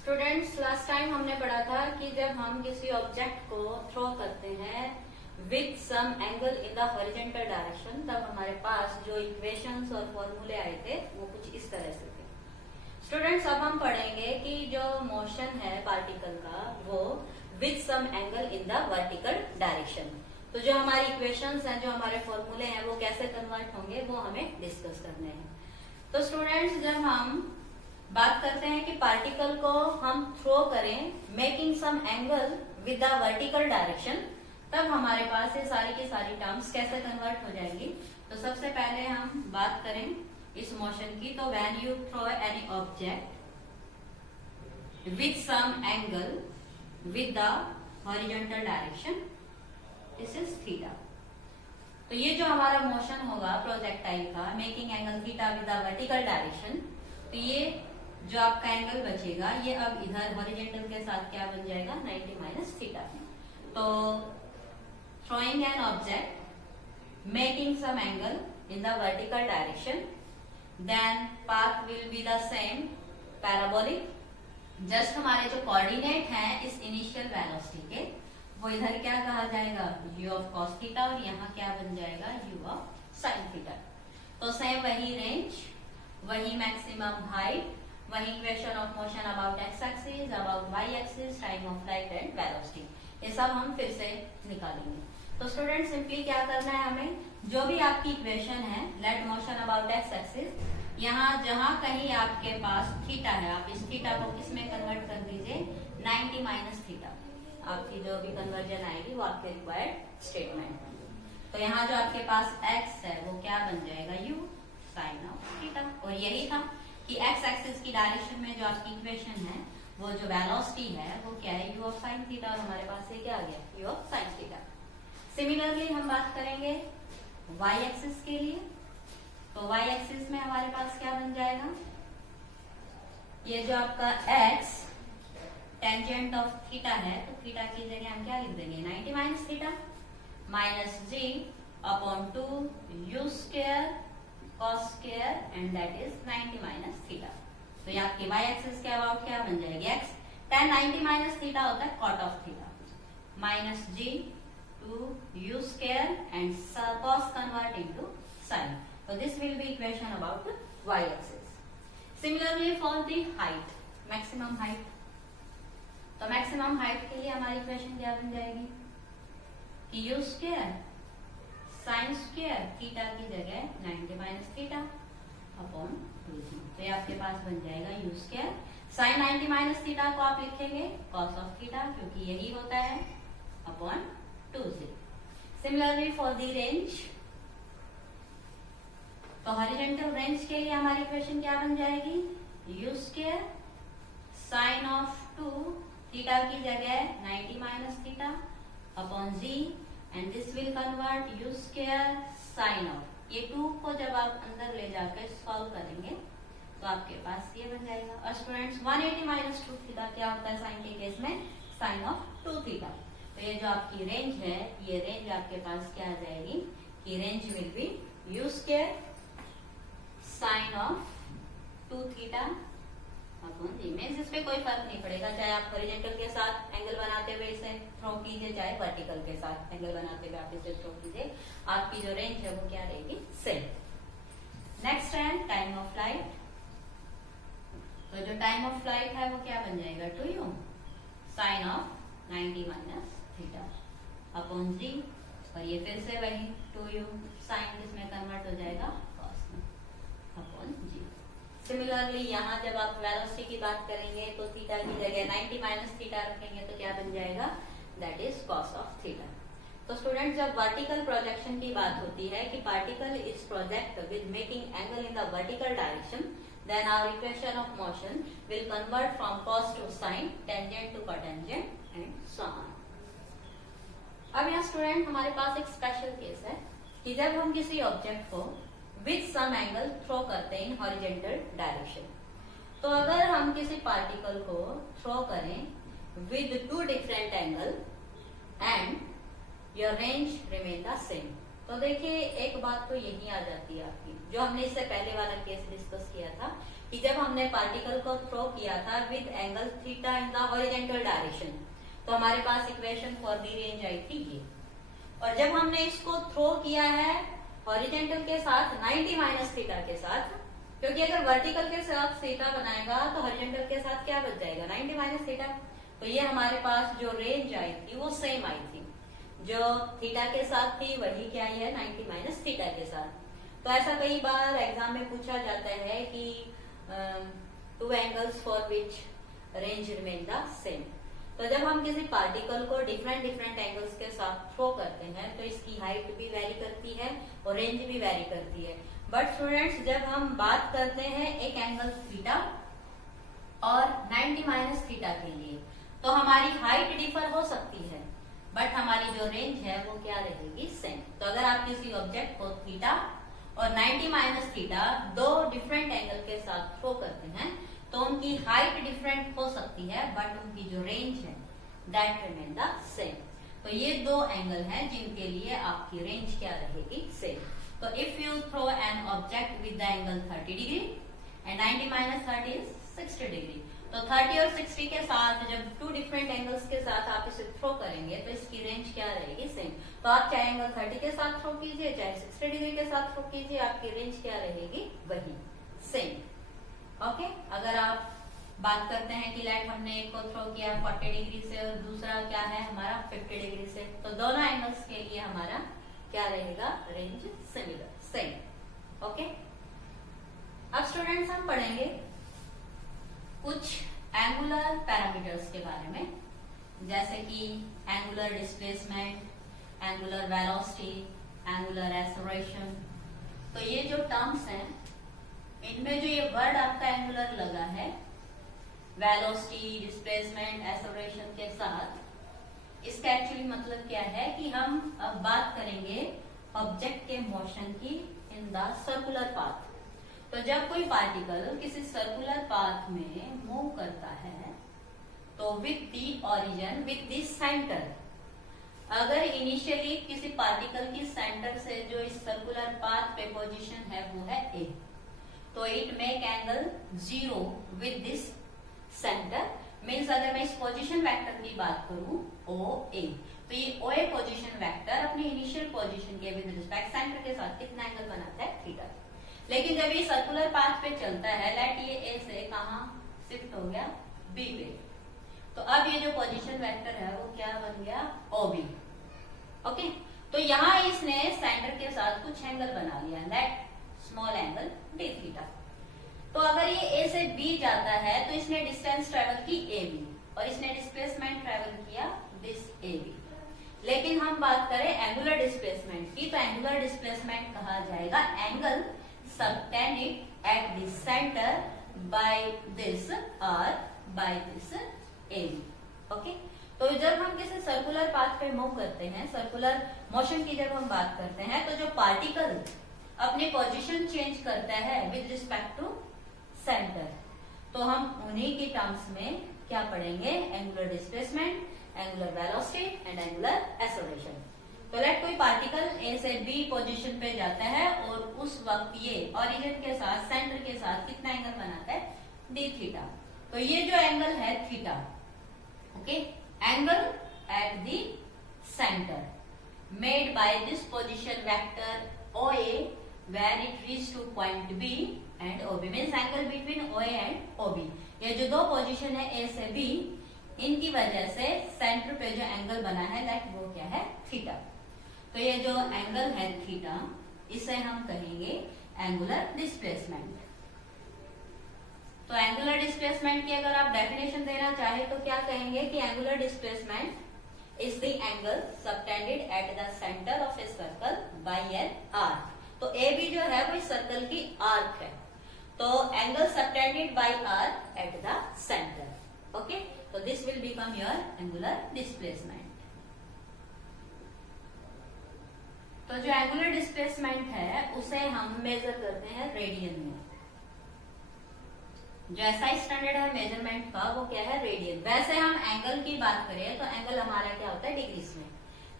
Students, last time हमने पढ़ा था कि जब हम किसी ऑब्जेक्ट को थ्रो करते हैं with some angle in the horizontal direction, तब हमारे पास जो इक्वेशंस और फॉर्मूले आए थे वो कुछ इस तरह से थे। स्टूडेंट्स, अब हम पढ़ेंगे कि जो मोशन है पार्टिकल का वो with some angle in the vertical direction. तो जो हमारी इक्वेशंस हैं, जो हमारे फॉर्मूले हैं, वो कैसे कन्वर्ट होंगे वो हमें डिस्कस करने हैं। तो स्टूडेंट्स, जब हम बात करते हैं कि पार्टिकल को हम थ्रो करें making some angle with the vertical direction, तब हमारे पास ये सारी की सारी टर्म्स कैसे कन्वर्ट हो जाएंगी। तो सबसे पहले हम बात करें इस मोशन की। तो when you throw any object with some angle with the horizontal direction, this is theta. तो ये जो हमारा मोशन होगा प्रोजेक्टाइल का making angle theta with the vertical direction, तो ये जो आपका एंगल बचेगा ये अब इधर हॉरिजॉन्टल के साथ क्या बन जाएगा, 90 माइनस थीटा। तो throwing an object making some angle in the vertical direction, then path will be the same parabolic। Just हमारे जो कोऑर्डिनेट हैं इस इनिशियल वेलोसिटी के, वो इधर क्या कहा जाएगा, u ऑफ cos थीटा, और यहाँ क्या बन जाएगा, u ऑफ sin थीटा। तो सेम वही रेंज, वही मैक्सिमम हाइट, वही equation of motion about X axis, about Y axis, time of flight and velocity, ये सब हम फिर से निकालेंगे। तो स्टूडेंट, सिंपली क्या करना है हमें, जो भी आपकी इक्वेशन है let motion about X axis, यहाँ जहां कहीं आपके पास थीटा है, आप इस थीटा को किस में कन्वर्ट कर दीजिए, 90 माइनस थीटा। आपकी जो भी कन्वर्जन आएगी वो आपके रिक्वायर्ड स्टेटमेंट। तो यहाँ जो आपके पास x है वो क्या बन जाएगा, u साइन ऑफ थीटा। और यही था कि x एक्सिस की डायरेक्शन में जो आपकी इक्वेशन है वो जो वेलोसिटी है वो क्या है, u ऑफ साइन थीटा, और हमारे पास ये क्या आ गया, u of sine theta. Similarly हम बात करेंगे y एक्सिस के लिए। तो y एक्सिस में हमारे पास क्या बन जाएगा, ये जो आपका x टेंजेंट ऑफ थीटा है, तो थीटा की जगह हम क्या लिख देंगे, 90 minus theta minus g upon 2 u square cos square, and that is 90 minus theta. तो ये आपके y एक्सिस के अबाउट क्या बन जाएगी, x tan 90 माइनस थीटा होता है cot of theta, minus g 2 u square and cos convert into sin। So this will be equation about the y axis. Similarly for the height, maximum height. तो maximum height के लिए हमारी equation क्या बन जाएगी, कि u square sine square theta की जगह 90 माइनस थीटा अपॉन 2g। तो ये आपके पास बन जाएगा u square sign 90 minus theta को आप लिखेंगे cos ऑफ थीटा, क्योंकि यही होता है, upon 2g। Similarly for the range, तो हॉरिजॉन्टल रेंज के लिए हमारी इक्वेशन क्या बन जाएगी, u square sine of 2 theta की जगह 90 minus theta upon g, and this will convert u square sine of, ये 2 को जब आप अंदर ले जाकर सॉल्व करेंगे तो आपके पास ये बन जाएगा। और स्टूडेंट्स, 180 माइनस 2 थीटा क्या होता है साइन के केस में, साइन ऑफ 2 थीटा। तो ये जो आपकी रेंज है, ये रेंज आपके पास क्या आ जाएगी, कि range will be u square sine of 2 theta upon G. Means इस पे कोई फर्क नहीं पड़ेगा, चाहे आप हॉरिजॉन्टल के साथ एंगल बनाते हुए इसे थ्रो कीजिए, चाहे वर्टिकल के साथ एंगल बनाते हुए आप इसे थ्रो कीजिए, आपकी जो रेंज है वो क्या रहेगी, सेम। नेक्स्ट है टाइम ऑफ फ्लाइट। तो जो टाइम ऑफ फ्लाइट है वो क्या बन जाएगा, 2u sine of 90 minus theta upon g, और ये फिर से वही 2u साइन इसमें कन्वर्ट हो जाएगा cos में अपॉन जी। सिमिलरली यहाँ जब आप वेलोसिटी की बात करेंगे तो थीटा की जगह 90 माइनस थीटा रखेंगे तो क्या बन जाएगा, that is cos of theta. तो स्टूडेंट, जब वर्टिकल प्रोजेक्शन की बात होती है कि particle is project with making angle in the vertical direction, then our equation of motion will convert from cos to sin, tangent to cotangent and so on. अब यहाँ student हमारे पास एक स्पेशल केस है कि जब हम किसी ऑब्जेक्ट को विथ सम एंगल थ्रो करते हैं इन हॉरिजॉन्टल डायरेक्शन, तो अगर हम किसी पार्टिकल को थ्रो करें with 2 different angle and your range remain the same, तो देखिए एक बात तो यही आ जाती है आपकी, जो हमने इससे पहले वाला केस डिस्कस किया था कि जब हमने पार्टिकल को थ्रो किया था with angle theta in the horizontal direction, तो हमारे पास equation for the range I थी ये। और जब हमने इसको थ्रो किया है हॉरिजॉन्टल के साथ 90 माइनस थीटा के साथ, क्योंकि अगर वर्टिकल के साथ थीटा बनाएगा तो हॉरिजॉन्टल के साथ क्या बच जाएगा 90 माइनस थीटा। तो ये हमारे पास जो रेंज आई थी वो सेम आई थी, जो थीटा के साथ थी वही क्या आई है 90 माइनस थीटा के साथ। तो ऐसा कई बार एग्जाम में पूछा जाता है कि two angles for which range remain the same. तो जब हम किसी पार्टिकल को डिफरेंट डिफरेंट एंगल्स के साथ थ्रो करते हैं तो इसकी हाइट भी वेरी करती है और रेंज भी वेरी करती है। बट स्टूडेंट्स जब हम बात करते हैं एक एंगल थीटा और 90 माइनस थीटा के लिए, तो हमारी हाइट डिफर हो सकती है बट हमारी जो रेंज है वो क्या रहेगी सेम। तो अगर आप किसी ऑब्जेक्ट को थीटा और 90 माइनस थीटा दो डिफरेंट एंगल के साथ थ्रो करते हैं तो उनकी हाइट डिफरेंट हो सकती है बट उनकी जो रेंज है दैट रिमेन द सेम। तो ये दो एंगल हैं जिनके लिए आपकी रेंज क्या रहेगी सेम। तो if you throw an object with the angle 30 degree and 90 minus 30 is 60 degree, तो 30 और 60 के साथ जब टू डिफरेंट एंगल्स के साथ आप इसे थ्रो करेंगे तो इसकी रेंज क्या रहेगी सेम। तो आप चाहे एंगल 30 के साथ थ्रो कीजिए चाहे 60 डिग्री के साथ थ्रो कीजिए, आपकी रेंज क्या रहेगी वही सेम। ओके अगर आप बात करते हैं कि लाइट हमने एक को थ्रो किया 40 डिग्री से और दूसरा क्या है हमारा 50 डिग्री से, तो दोनों एंगल्स के लिए हमारा क्या रहेगा रेंज सिमिलर सेम। ओके अब स्टूडेंट्स हम पढ़ेंगे कुछ एंगुलर पैरामीटर्स के बारे में, जैसे कि angular displacement, angular velocity, angular acceleration. तो ये जो टर्म्स हैं इनमें जो ये वर्ड आपका एंगुलर लगा है वेलोसिटी, डिस्प्लेसमेंट, एक्सेलरेशन के साथ, इसका एक्चुअली मतलब क्या है कि हम अब बात करेंगे ऑब्जेक्ट के मोशन की इन द सर्कुलर पाथ। तो जब कोई पार्टिकल किसी सर्कुलर पाथ में मूव करता है तो with the origin with the centre, अगर इनिशियली किसी पार्टिकल की सेंटर से जो इस सर्कुलर पाथ पे पोजीशन है वो है ए, तो it make angle 0 with this centre. Means अगर मैं इस पोजीशन वेक्टर की बात करूं ओ ए, तो ये ओ ए पोजीशन वेक्टर अपनी इनिशियल पोजीशन के विद रिस्पेक्ट सेंटर के साथ कितना एंगल बनाता है थीटा। लेकिन जब ये सर्कुलर पाथ पे चलता है लेट ये ए से कहां शिफ्ट हो गया बी पे, तो अब ये जो पोजीशन वेक्टर है वो क्या बन गया ओ बी। ओके तो यहां इसने सेंटर के साथ कुछ एंगल बना लिया let small angle D theta. तो अगर ये ए से बी जाता है तो इसने डिस्टेंस ट्रेवल की ए बी और इसने डिस्प्लेसमेंट ट्रेवल किया दिस ए बी। लेकिन हम बात करें एंगुलर डिस्प्लेसमेंट की, तो एंगुलर डिस्प्लेसमेंट कहा जाएगा angle subtended at the centre by this और by this A B. Okay तो जब हम किसी सर्कुलर पाथ पे मूव करते हैं, सर्कुलर मोशन की जब हम बात करते हैं, तो जो पार्टिकल अपनी पोजीशन चेंज करता है विद रिस्पेक्ट टू सेंटर, तो हम उन्हीं की टर्म्स में क्या पढ़ेंगे angular displacement, angular velocity and angular acceleration. तो लेट कोई पार्टिकल ए से बी पोजीशन पे जाता है और उस वक्त ये ओरिजिन के साथ सेंटर के साथ कितना एंगल बनाता है डी थीटा। तो ये जो एंगल है theta, okay angle at the centre made by this position vector O A where it reach to point B and OB, means angle between OA and OB। ये जो दो position है A से B, इनकी वजह से centre पे जो एंगल बना है लाइक वो क्या है थीटा। तो ये जो एंगल है थीटा इसे हम कहेंगे एंगुलर डिस्प्लेसमेंट। तो एंगुलर डिस्प्लेसमेंट की अगर आप डेफिनेशन देना चाहे तो क्या कहेंगे कि angular displacement is the angle subtended at the centre of a circle by an arc. तो ए बी जो है वो इस सर्कल की आर्क है, तो angle subtended by arc at the centre. Okay तो this will become your angular displacement. तो जो एंगुलर डिस्प्लेसमेंट है उसे हम मेजर करते हैं रेडियन में। जो ऐसा स्टैंडर्ड है मेजरमेंट का वो क्या है रेडियन। वैसे हम एंगल की बात करें तो एंगल हमारा क्या होता है डिग्रीज में,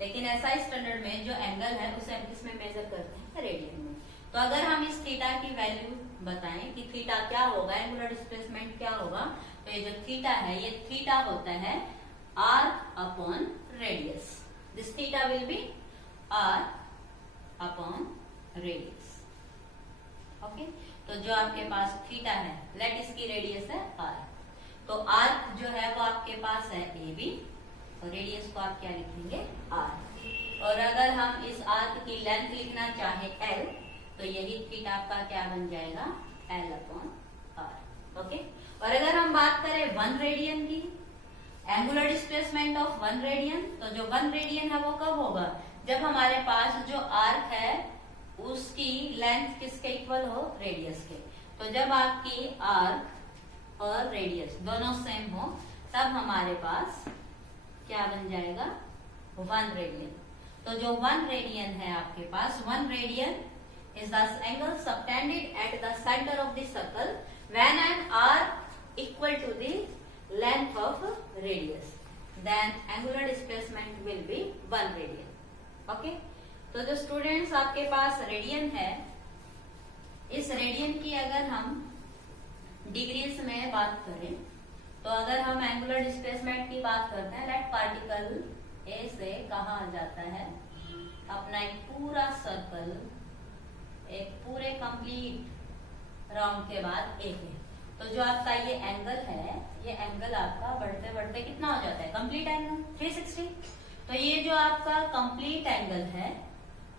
लेकिन ऐसा स्टैंडर्ड में जो एंगल है उसे हम किसमें मेजर करते हैं रेडियन में। तो अगर हम इस थीटा की वैल्यू बताएं कि थीटा क्या होगा, एंगुलर डिस्प्लेसमेंट क्या होगा। तो ये जो थीटा है, ये थीटा होता है arc upon radius. This theta will be arc upon radius. Okay, तो जो आपके पास थीटा है, लेट इसकी रेडियस है आर, तो आर्क जो है वो आपके पास है ए बी, और रेडियस को आप क्या लिखेंगे आर। और अगर हम इस आर्क की लेंथ लिखना चाहे एल, तो यही थीटा आपका क्या बन जाएगा एल अपॉन आर। ओके, और अगर हम बात करें 1 रेडियन की, एंगुलर डिस्प्लेसमेंट ऑफ 1 रेडियन, तो जो 1 रेडियन है वो कब होगा, जब हमारे पास जो आर्क है उसकी लेंथ किसके इक्वल हो, रेडियस के। तो जब आपकी आर्क और रेडियस दोनों सेम हो, तब हमारे पास क्या बन जाएगा 1 रेडियन। तो जो 1 रेडियन है आपके पास, 1 radian is the angle subtended at the center of the circle when an arc equal to the length of radius, then angular displacement will be 1 radian. Okay, तो जो स्टूडेंट्स आपके पास रेडियन है, इस radian की अगर हम डिग्रीज में बात करें, तो अगर हम एंगुलर डिस्प्लेसमेंट की बात करते हैं, लेट पार्टिकल ए से कहा जाता है अपना एक पूरा सर्कल, एक पूरे कंप्लीट राउंड के बाद एक है, तो जो आपका ये एंगल है, ये एंगल आपका बढ़ते बढ़ते कितना हो जाता है, कंप्लीट एंगल 360। तो ये जो आपका कंप्लीट एंगल है,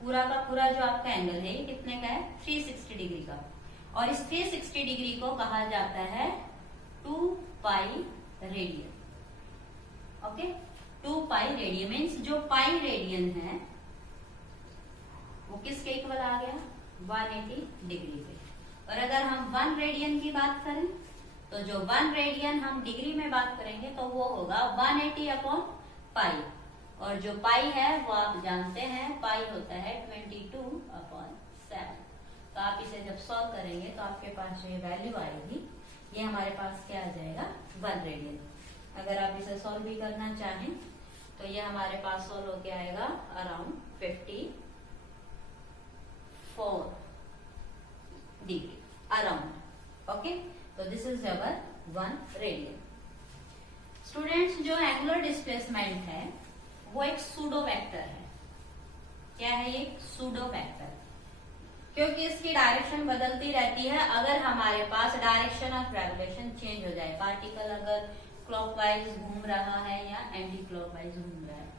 पूरा का पूरा जो आपका एंगल है, ये कितने का है 360 डिग्री का, और इस 360 डिग्री को कहा जाता है 2 pi radian. Okay, 2 pi radian means जो पाई रेडियन है वो किसके इक्वल आ गया 180 डिग्री पे। और अगर हम 1 रेडियन की बात करें, तो जो 1 रेडियन हम डिग्री में बात करेंगे तो वो होगा 180 अपॉन पाई, और जो पाई है वो आप जानते हैं पाई होता है 22 अपॉन 7। तो आप इसे जब सॉल्व करेंगे तो आपके पास जो ये वैल्यू आएगी, ये हमारे पास क्या आ जाएगा 1 रेडियन। अगर आप इसे सॉल्व भी करना चाहें तो ये हमारे पास सॉल्व होके आएगा अराउंड 54 डिग्री अराउंड। ओके, तो this is our 1 radian. Students, जो एंगुलर डिस्प्लेसमेंट है वो एक सूडो वेक्टर है। क्या है ये सूडो वेक्टर, क्योंकि इसकी डायरेक्शन बदलती रहती है अगर हमारे पास डायरेक्शन ऑफ रेवोल्यूशन चेंज हो जाए। पार्टिकल अगर क्लॉकवाइज घूम रहा है या एंटी क्लॉकवाइज घूम रहा है,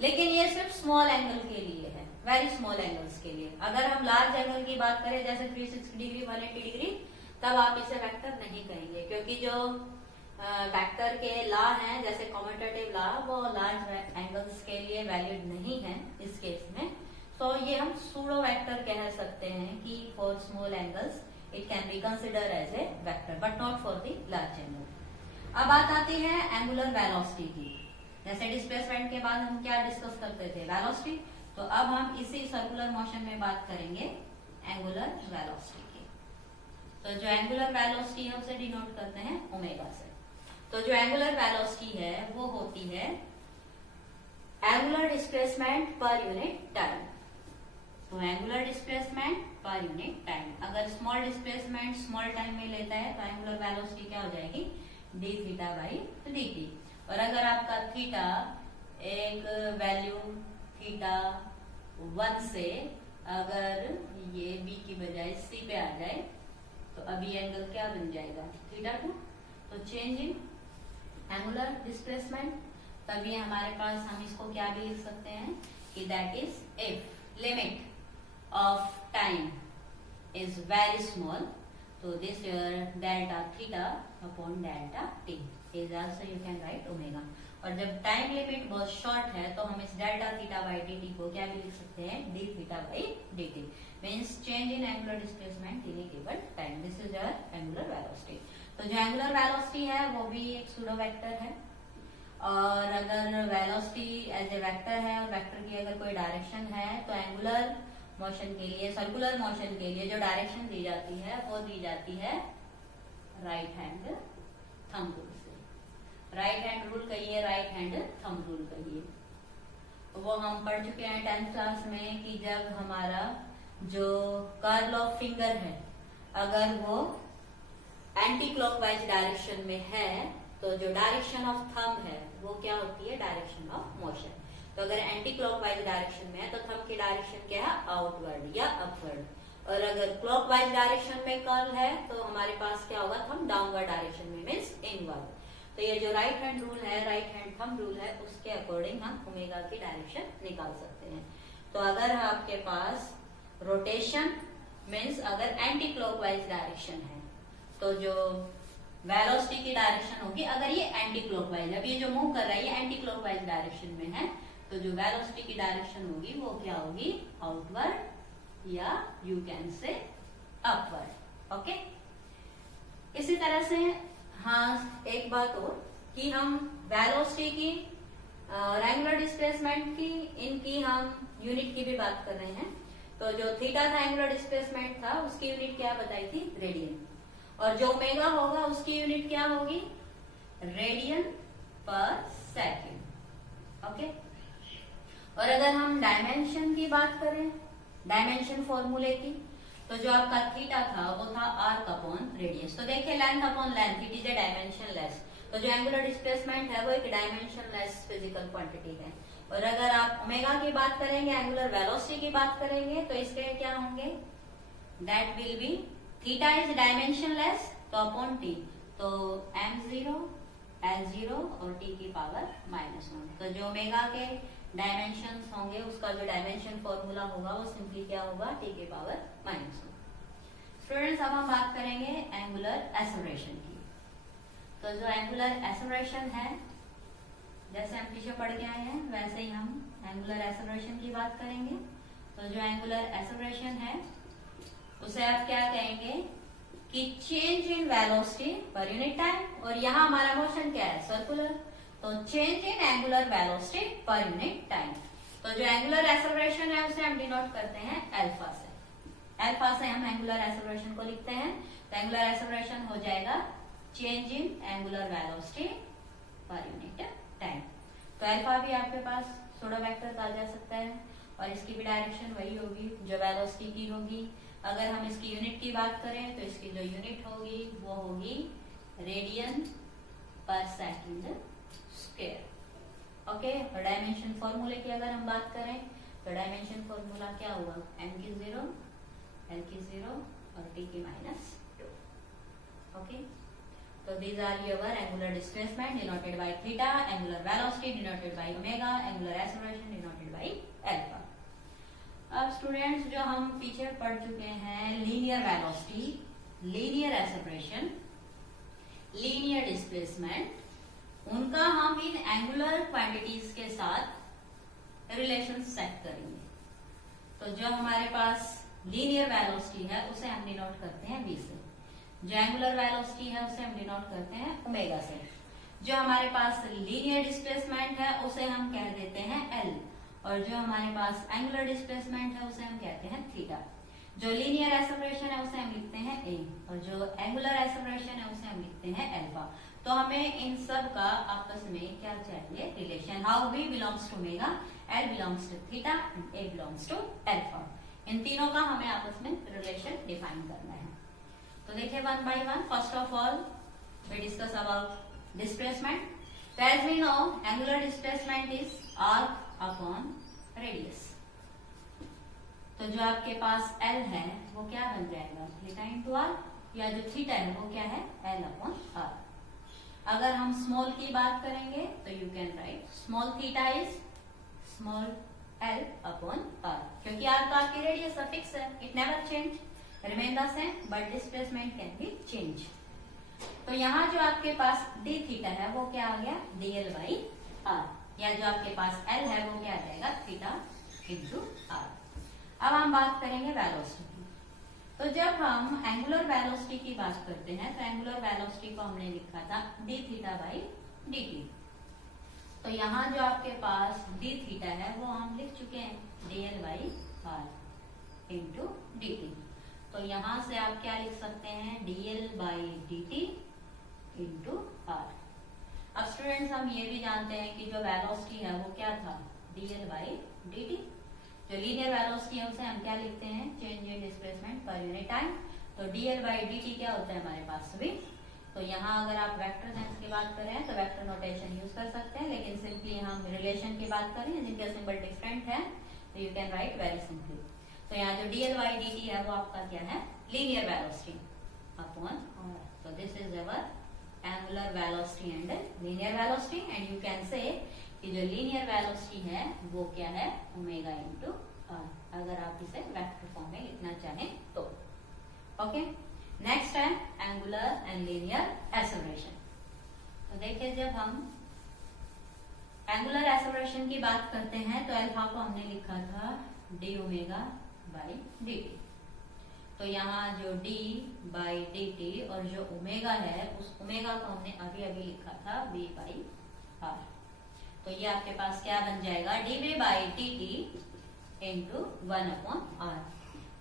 लेकिन ये सिर्फ स्मॉल एंगल के लिए है, वेरी स्मॉल एंगल्स के लिए। अगर हम लार्ज एंगल की बात करें जैसे 360 डिग्री 180 डिग्री, तब आप इसे वेक्टर नहीं कहेंगे, क्योंकि जो वेक्टर के लॉ हैं जैसे कम्यूटेटिव लॉ, वो लार्ज एंगल्स के लिए वैलिड नहीं है इस केस में। तो ये हम सूडो वेक्टर कह सकते हैं कि for small angles it can be consider as a vector but not for the large angle. अब बात आती है एंगुलर वेलोसिटी की। जैसे डिस्प्लेसमेंट के बाद हम क्या डिस्कस करते थे, वेलोसिटी। तो अब हम इसी सर्कुलर मोशन में बात करेंगे एंगुलर वेलोसिटी की। तो जो एंगुलर वेलोसिटी है उसे डिनोट करते हैं ओमेगा से। तो जो एंगुलर वेलोसिटी है वो होती है angular displacement per unit time. तो angular displacement per unit time, अगर स्मॉल डिस्प्लेसमेंट स्मॉल टाइम में लेता है तो एंगुलर वेलोसिटी क्या हो जाएगी d theta by D t. और अगर आपका थीटा एक वैल्यू थीटा 1 से अगर ये बी की बजाय सी पे आ जाए, तो अभी एंगल क्या बन जाएगा थीटा 2। तो चेंज इन एंगुलर डिस्प्लेसमेंट, तभी हमारे पास हम इसको क्या भी लिख सकते हैं कि that is if limit of time is very small, तो this your delta theta upon delta t is also you can write omega. और जब टाइम लिमिट बहुत शॉर्ट है तो हम इस delta theta by D T को क्या भी लिख सकते हैं D theta by D T, means change in angular displacement in A given time. This is your angular velocity. तो जो एंगुलर वेलोसिटी है वो भी एक सूडो वेक्टर है, और अगर वेलोसिटी एज ए वेक्टर है और वेक्टर की अगर कोई डायरेक्शन है, तो एंगुलर मोशन के लिए, सर्कुलर मोशन के लिए जो डायरेक्शन दी जाती है वो दी जाती है राइट हैंड थंब रूल से। राइट हैंड रूल कहिए, राइट हैंड थंब रूल कहिए। वो हम पढ़ चुके हैं 10th क्लास में कि जब हमारा जो कर्ल ऑफ फिंगर है अगर वो एंटी क्लॉकवाइज डायरेक्शन में है तो जो डायरेक्शन ऑफ थंब है वो क्या होती है, डायरेक्शन ऑफ मोशन। तो अगर एंटी क्लॉकवाइज डायरेक्शन में है तो थंब की डायरेक्शन क्या है, आउटवर्ड या अपवर्ड। और अगर क्लॉकवाइज डायरेक्शन में कर्ल है तो हमारे पास क्या होगा, थंब डाउनवर्ड डायरेक्शन में मीन्स इनवर्ड। तो ये जो राइट हैंड रूल है, राइट हैंड थंब रूल है, उसके अकॉर्डिंग हम ओमेगा की डायरेक्शन निकाल सकते हैं। तो अगर आपके पास रोटेशन मीन्स अगर एंटी क्लॉकवाइज डायरेक्शन है तो जो वेलोसिटी की डायरेक्शन होगी, अगर ये एंटी क्लॉकवाइज, अब ये जो मूव कर रहा है ये एंटी क्लॉकवाइज डायरेक्शन में है, तो जो वेलोसिटी की डायरेक्शन होगी वो क्या होगी, आउटवर्ड या you can say upward. Okay, इसी तरह से हाँ एक बात और कि हम वेलोसिटी की और एंगुलर डिस्प्लेसमेंट की, इनकी हम यूनिट की भी बात कर रहे हैं। तो जो थीटा था एंगुलर डिस्प्लेसमेंट था उसकी यूनिट क्या बताई थी, रेडियन। और जो ओमेगा होगा उसकी यूनिट क्या होगी, रेडियन पर सेकेंड। ओके, और अगर हम डायमेंशन की बात करें, डायमेंशन फॉर्मूले की, तो जो आपका थीटा था वो था आर्क अपॉन रेडियस। तो देखिए length upon length, it is a dimension less. तो जो एंगुलर डिस्प्लेसमेंट है वो एक डायमेंशन लेस फिजिकल क्वांटिटी है। और अगर आप ओमेगा की बात करेंगे, एंगुलर वेलोसिटी की बात करेंगे, तो इसके क्या होंगे, that will be theta is dimension less तो अपॉन टी, तो m0 l0 और t की पावर -1। तो जो ओमेगा के डायमेंशन होंगे उसका जो डायमेंशन फॉर्मूला होगा वो सिंपली क्या होगा, t की पावर -1। स्टूडेंट्स अब हम बात करेंगे एंगुलर एक्सेलरेशन की। तो जो एंगुलर एक्सेलरेशन है, जैसे हम पीछे पढ़ के आए हैं वैसे ही हम एंगुलर एक्सेलरेशन की बात करेंगे। तो जो एंगुलर एक्सेलरेशन है उसे आप क्या कहेंगे कि चेंज इन वेलोसिटी पर यूनिट टाइम, और यहाँ हमारा मोशन क्या है, सर्कुलर, तो चेंज इन एंगुलर वेलोसिटी पर यूनिट टाइम। तो जो एंगुलर एक्सेलरेशन है उसे हम डिनोट करते हैं अल्फा से। अल्फा से हम एंगुलर एक्सेलरेशन को लिखते हैं। तो एंगुलर एक्सेलरेशन हो जाएगा चेंज इन एंगुलर वेलोसिटी पर यूनिट टाइम। तो अल्फा भी आपके पास सोडा वेक्टर आ जा सकता है और इसकी भी डायरेक्शन वही होगी जो वेलोसिटी की होगी। अगर हम इसकी यूनिट की बात करें तो इसकी जो यूनिट होगी वो होगी रेडियन पर सेकंड स्क्वायर। ओके, और डायमेंशन फॉर्मूले की अगर हम बात करें तो डायमेंशन फॉर्मूला क्या होगा, m की 0 l की 0 और t की -2। Okay, so these are your angular displacement denoted by theta, angular velocity denoted by omega, angular acceleration denoted by alpha। अब स्टूडेंट्स जो हम पीछे पढ़ चुके हैं linear velocity, linear acceleration, linear displacement, उनका हम इन एंगुलर क्वांटिटीज के साथ रिलेशन सेट करेंगे। तो जो हमारे पास लीनियर वेलोसिटी है उसे हम डिनोट करते हैं v से, जो एंगुलर वेलोसिटी है उसे हम डिनोट करते हैं ओमेगा से, जो हमारे पास लीनियर डिस्प्लेसमेंट है उसे हम कह देते हैं l, और जो हमारे पास एंगुलर डिस्प्लेसमेंट है उसे हम कहते हैं थीटा। जो लीनियर एक्सेलरेशन है उसे हम लिखते हैं a, और जो एंगुलर एक्सेलरेशन है उसे हम लिखते हैं अल्फा। तो हमें इन सब का आपस में क्या चाहिए, relation. How v belongs to omega, l belongs to theta and a belongs to alpha. इन तीनों का हमें आपस में रिलेशन डिफाइन करना है। तो देखिए one by one. First of all we discuss about displacement. तो as we know angular displacement is arc upon radius. तो जो आपके पास L है वो क्या बन जाएगा, थीटा इंटू आर, या जो थीटा है वो क्या है, L अपॉन आर। अगर हम स्मॉल की बात करेंगे तो you can write small theta is small L upon R, क्योंकि आर तो आपकी रेडियस फिक्स है, it never change, remain the same, but displacement can be change. तो यहाँ जो आपके पास d थीटा है वो क्या आ गया, dl बाई आर, या जो आपके पास L है वो क्या आ जाएगा, थीटा इंटू आर। अब हम बात करेंगे वेलोसिटी की। तो जब हम एंगुलर वेलोसिटी की बात करते हैं तो एंगुलर वेलोसिटी को हमने लिखा था d थीटा बाई dt। तो यहाँ जो आपके पास d थीटा है वो हम लिख चुके हैं dl by R into dt। तो यहाँ से आप क्या लिख सकते हैं, dl by dt into R. अब स्टूडेंट्स हम ये भी जानते हैं कि जो वेलोसिटी है वो क्या था, dl बाई dt। जो लीनियर वेलोसिटी है उसे हम क्या लिखते हैं, change in displacement per unit time. तो तो dl by dt क्या होता है हमारे पास भी। तो यहाँ अगर आप वेक्टर साइंस की बात कर रहे हैं तो वेक्टर नोटेशन यूज कर सकते हैं, लेकिन सिंपली हम रिलेशन की बात करें जिनके सिंबल डिफरेंट है तो you can right very simply. तो यहाँ जो dl by dt है वो आपका क्या है, linear velocity upon r। So this is our angular velocity and linear velocity, and you can say कि जो linear velocity है वो क्या है, ओमेगा इंटू r, अगर आप इसे वेक्टर फॉर्म में लिखना चाहें तो। ओके, नेक्स्ट है एंगुलर एंड लीनियर एक्सेलरेशन। तो देखिए जब हम एंगुलर एक्सेलरेशन की बात करते हैं तो अल्फा को हमने लिखा था D omega by D T. तो यहाँ जो d बाई डी टी और जो ओमेगा है उस ओमेगा को हमने अभी अभी लिखा था v बाई r। तो ये आपके पास क्या बन जाएगा, dv by D T into 1 upon r।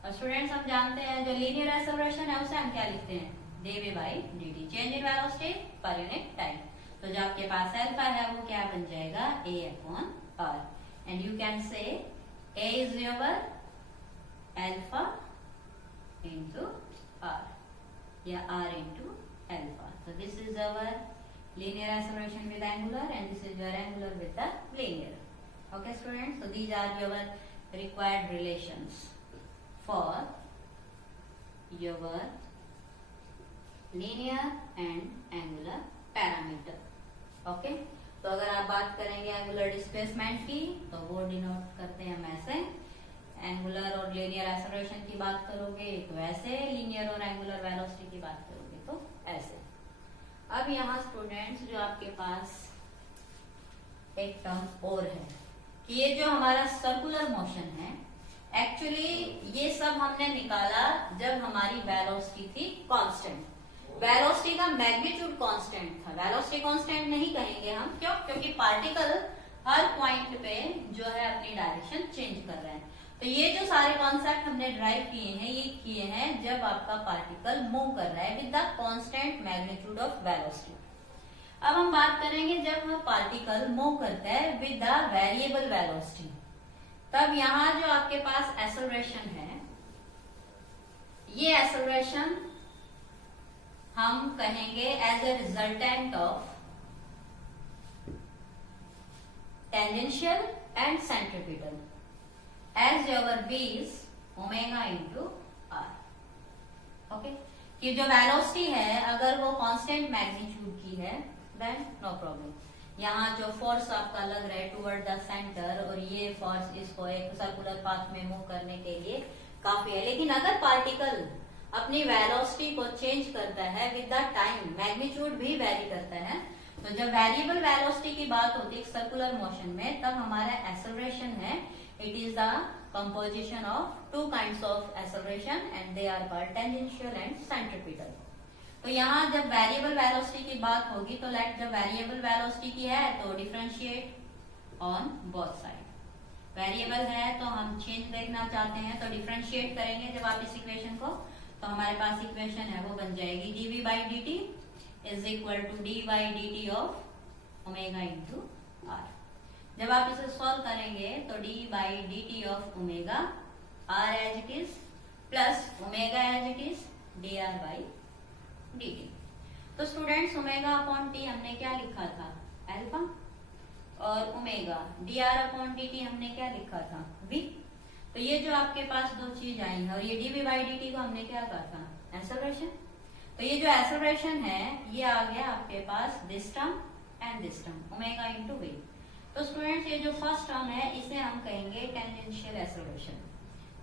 और स्टूडेंट्स हम जानते हैं जो लीनियर एक्सेलरेशन है उसे हम क्या लिखते हैं, dv by D T, change in velocity पर यूनिट टाइम। तो जो आपके पास अल्फा है वो क्या बन जाएगा, a upon r, and you can say a is your alpha into r या r into alpha. So this is our linear acceleration with angular, and this is your angular with the linear. Okay students, so these are your required relations for your linear and angular parameter. Okay, तो अगर आप बात करेंगे angular displacement की तो वो denote करते हैं हम ऐसे, एंगुलर और लीनियर एक्सेलरेशन की बात करोगे तो ऐसे, लीनियर और एंगुलर वेलोसिटी की बात करोगे तो ऐसे। अब यहाँ स्टूडेंट्स जो आपके पास एक टर्म और है कि ये जो हमारा सर्कुलर मोशन है, एक्चुअली ये सब हमने निकाला जब हमारी वेलोसिटी थी कांस्टेंट। वेलोसिटी का मैग्नीट्यूड कांस्टेंट था, वेलोसिटी कांस्टेंट नहीं कहेंगे हम, क्यों, क्योंकि पार्टिकल हर पॉइंट पे जो है अपनी डायरेक्शन चेंज कर रहे हैं। तो ये जो सारे कॉन्सेप्ट हमने ड्राइव किए हैं ये किए हैं जब आपका पार्टिकल मूव कर रहा है with the constant magnitude of velocity. अब हम बात करेंगे जब वह पार्टिकल मूव करता है विद द वेरिएबल वेलोसिटी, तब यहाँ जो आपके पास एक्सेलरेशन है, ये एक्सेलरेशन हम कहेंगे as a resultant of tangential and centripetal, as your v is omega into r। Okay, कि जो वेलोसिटी है अगर वो कांस्टेंट मैग्नीट्यूड की है देन नो प्रॉब्लम। यहाँ जो फोर्स आपका लग रहा है टुवर्ड द सेंटर और ये फोर्स इसको एक सर्कुलर पाथ में मूव करने के लिए काफी है। लेकिन अगर पार्टिकल अपनी वेलोसिटी को चेंज करता है विद द टाइम, मैग्नीट्यूड भी वेरी करता है, तो जब वेरिएबल वेलोसिटी की बात होती है सर्कुलर मोशन में, तब हमारा एक्सेलरेशन है, it is the composition of two kinds of acceleration and they are called tangential and centripetal। तो यहाँ जब वेरिएबल वेलोसिटी की बात होगी तो लेट जब वेरिएबल वेलोसिटी की है तो differentiate on both side. Variable है तो हम चेंज देखना चाहते हैं तो डिफरेंशिएट करेंगे जब आप इस इक्वेशन को, तो हमारे पास इक्वेशन है वो बन जाएगी dv by dt is equal to d by dt of omega into r। जब आप इसे सॉल्व करेंगे तो d by D T of omega r as it is plus omega as it is D R by D T. तो students omega upon T हमने क्या लिखा था, अल्फा, और omega D R upon D T हमने क्या लिखा था, v। तो ये जो आपके पास दो चीज आई है और ये dv बाई डी टी को हमने क्या कहा था, एक्सेलरेशन। तो ये जो एक्सेलरेशन है ये आ गया आपके पास this term and this term, omega into v। तो स्टूडेंट्स ये जो फर्स्ट टर्म है इसे हम कहेंगे टेंजेंशियल एक्सेलरेशन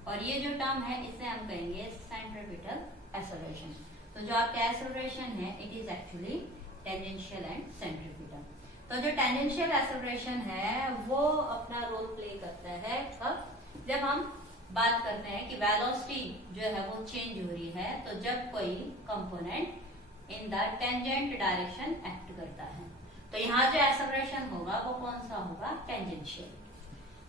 और ये जो टर्म है इसे हम कहेंगे सेंट्रीपिटल एक्सेलरेशन। तो जो आपका एक्सेलरेशन है it is actually tangential and centripetal. तो जो टेंजेंशियल एक्सेलरेशन है वो अपना रोल प्ले करता है कब, जब हम बात करते हैं कि वेलोसिटी जो है वो चेंज हो रही है, तो जब कोई component in the tangent direction act करता है, तो यहाँ जो एक्सेलरेशन होगा वो कौन सा होगा, टेंजेंशियल।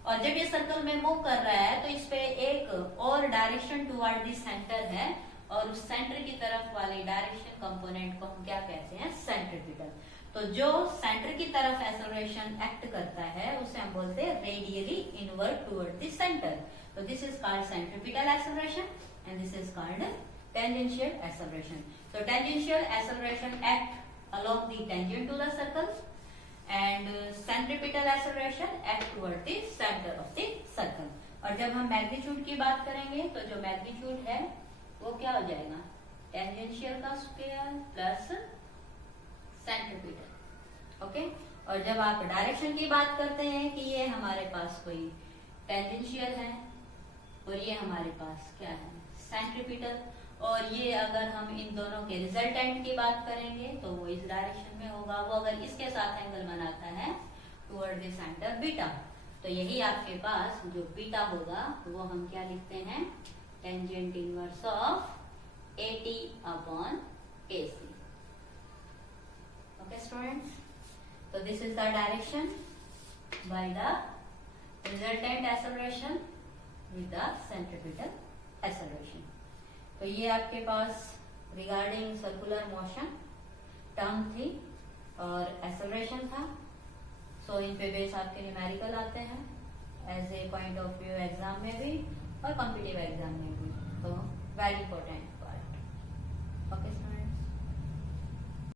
और जब ये सर्कल में मूव कर रहा है तो इस पे एक और डायरेक्शन टुवर्ड द सेंटर है और उस सेंटर की तरफ वाले डायरेक्शन कंपोनेंट को हम क्या कहते हैं, सेंट्रीपिटल। तो जो सेंटर की तरफ एक्सेलरेशन एक्ट करता है उसे हम बोलते हैं radially inward toward the centre. तो this is called centripetal acceleration and this is called tangential acceleration. So tangential acceleration act along the tangent to the circle, and centripetal acceleration act toward the center of the circle. और जब हम magnitude की बात करेंगे तो जो magnitude है वो क्या हो जाएगा, टेंजेंशियल का स्क्वायर प्लस सेंट्रीपिटल। ओके, और जब आप डायरेक्शन की बात करते हैं कि ये हमारे पास कोई टेंजेंशियल है और ये हमारे पास क्या है, सेंट्रीपिटल, और ये अगर हम इन दोनों के रिजल्टेंट की बात करेंगे तो वो इस डायरेक्शन में होगा, वो अगर इसके साथ एंगल बनाता है टुवर्ड द सेंटर बीटा, तो यही आपके पास जो बीटा होगा वो हम क्या लिखते हैं, tangent inverse of AT upon AC। Okay students, so this is the direction by the resultant acceleration with the centripetal acceleration। तो ये आपके पास रिगार्डिंग सर्कुलर मोशन टर्म थी और एक्सेलरेशन था। सो इन पे बेस आपके न्यूमेरिकल आते हैं as a point of view exam में भी और कॉम्पिटिटिव एग्जाम में भी, तो वेरी इंपॉर्टेंट पार्ट। ओके।